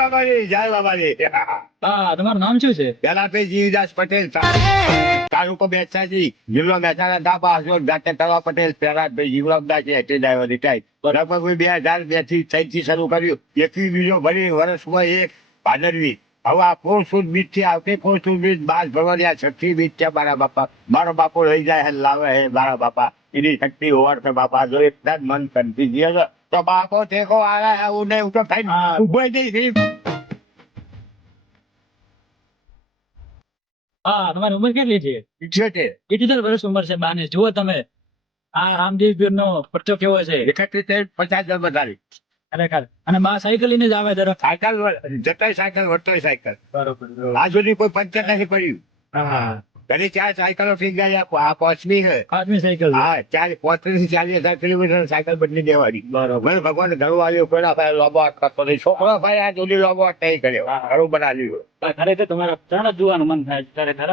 બાબાજી જય બાબાજી હા તમારું નામ શું છે? પેલા પે જીવદાસ પટેલ તાલુકો બેસાજી જિલ્લો મહેસાણા ધાબા અશોક જાતે તળાવ પટેલ પ્રહલાદભાઈ જીવરામદાસ એટી ડ્રાઈવર રિટાયર લગભગ 2002 થી 3 થી શરૂ કર્યું 21 બીજો ભરી વર્ષમાં એક ભાદરવી હવે આ પોળ સુદ બીજ થી આવતી પોળ સુદ બીજ બાર ભરવાની છઠ્ઠી બીજ છે મારા બાપા મારો બાપો લઈ જાય હે લાવે હે મારા બાપા એની શક્તિ હોવા છે બાપા જો એકદમ મન કંઠી ગયો તો બાપો ટેકો આવે એવું નહીં ઉઠો થઈને ઉભો નહીં હા તમારી ઉંમર કેટલી છે? 78 78 વર્ષ ઉંમર છે બાને. જુઓ તમે આ રામદેવ પીર નો પરચો કેવો છે 31 50 વધારી ખરેખર. અને બા સાયકલ લઈને જ આવે દર સાયકલ જતાય સાયકલ વળતોય સાયકલ બરોબર. આ સુધી કોઈ પંચર નથી પડ્યું હા ઘણી 4 સાયકલો થઈ ગયા આ 5મી છે આદમી સાયકલ. હા 35 થી 40,000 કિલોમીટર સાયકલ બદલી દેવાની બરોબર. મને ભગવાન ઘણું આવ્યું પેલા ભાઈ લોબો હાથ કરતો નહીં છોકરો ભાઈ આ સુધી લોબો હાથ નહીં કર્યો ઘણું બનાવ્યું ખરેખર તમારા ત્રણ જ જોવાનું મન થાય ખરેખર.